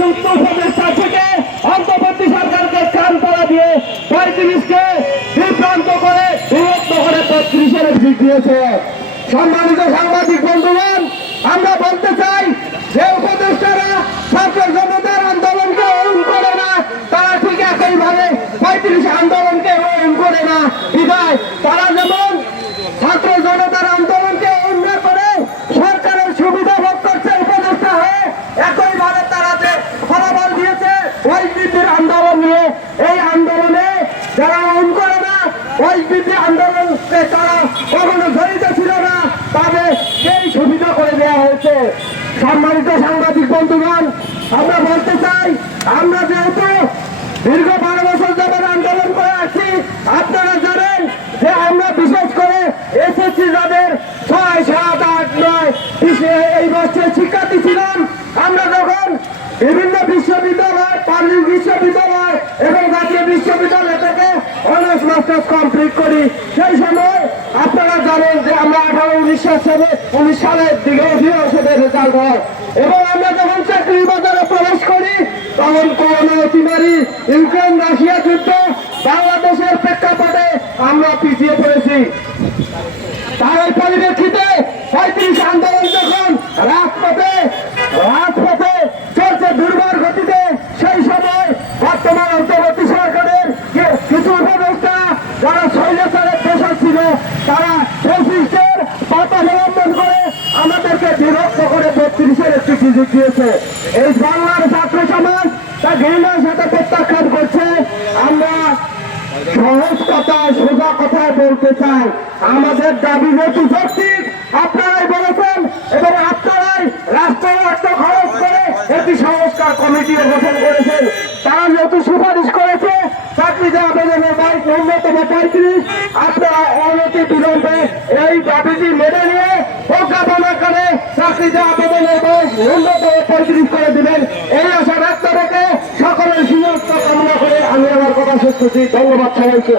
বর্তমান উত্তর প্রদেশ থেকে অন্তর্বর্তী সরকারকে দিয়ে পঁয়ত্রিশকে বিভ্রান্ত করে দিয়েছে। সম্মানিত সাংবাদিক বন্ধুগণ, আমরা বলতে চাই যে উপদেষ্টারা ছাত্র জনতার আন্দোলনকে অরুণ করে না তারা ঠিক একইভাবে পঁয়ত্রিশ আন্দোলনকে অরুণ করে না বিদায় তারা যেমন ছাত্র জনতার আন্দোলনকে অরুণ না করে সরকারের সুবিধা ভোগ করছে উপদেষ্টা হয়ে একইভাবে তারা যে ফলাফল দিয়েছে ওই বৃদ্ধির আন্দোলন নিয়ে এই আন্দোলনে যারা অরুণ করে না বৃদ্ধি আন্দোলনকে তারা কখনো জড়িত ছিল না তাদের সেই সুবিধা করে দেওয়া হয়েছে। সম্মানিত সাংবাদিক বন্ধুগণ, আমরা বলতে চাই, আমরা যেহেতু দীর্ঘ বারো বছর যাবেন আন্দোলন করে আসছি আপনারা জানেন যে আমরা বিশেষ করে এসএসসি যাদের ছয়, সাত, আট, নয় এই বছর শিক্ষার্থী ছিলাম। আমরা যখন বিভিন্ন মাস্টার্স কমপ্লিট করি। সেই সময় আপনারা জানেন যে আমরা আঠারো, উনিশ সালে উনিশ সালের দিকে অধিবাসনের রেজাল্ট হয়। এবং আমরা যখন চাকরির বাজারে প্রবেশ করি, তখন করোনা অতিমারি, ইউক্রেন, রাশিয়া যুদ্ধ, বাংলাদেশের প্রেক্ষাপটে আমরা পিছিয়ে পড়েছি। তার পরিপ্রেক্ষিতে পঁয়ত্রিশ আন্দোলন যখন রাজপথে রাজপথে চলছে দুর্বার গতিতে, সেই সময় বর্তমান অন্তর্বর্তী সরকারের কিছু আমাদেরকে বিরক্ত করে বত্রিশের একটি সুযোগ দিয়েছে। এই বাংলার ছাত্র সমাজ, তা ঘৃণার সাথে প্রত্যাখ্যান করছে। আমরা সহজ কথায় সোজা কথায় বলতে চাই। আমাদের দাবি যেহেতু যৌক্তিক আপনারাই বলেছেন, এবং আপনারাই রাষ্ট্র অর্থ খরচ করে একটি সংস্কার কমিটিও গঠন করেছেন। তারা যেহেতু সুপারিশ করেছে, চাকরিতে আবেদনের বয়স ন্যূনতম পঁয়ত্রিশ। আপনারা অনতি বিলম্বে এই দাবিটি মেনে নিয়ে প্রজ্ঞাপন আকারে চাকরিতে আবেদনের বয়স ন্যূনতম পঁয়ত্রিশ করে দিবেন। এই আশা ব্যক্ত রেখে সকলের সুযোগ কামনা করে আমি আমার কথা শেষ করছি। ধন্যবাদ সবাইকে।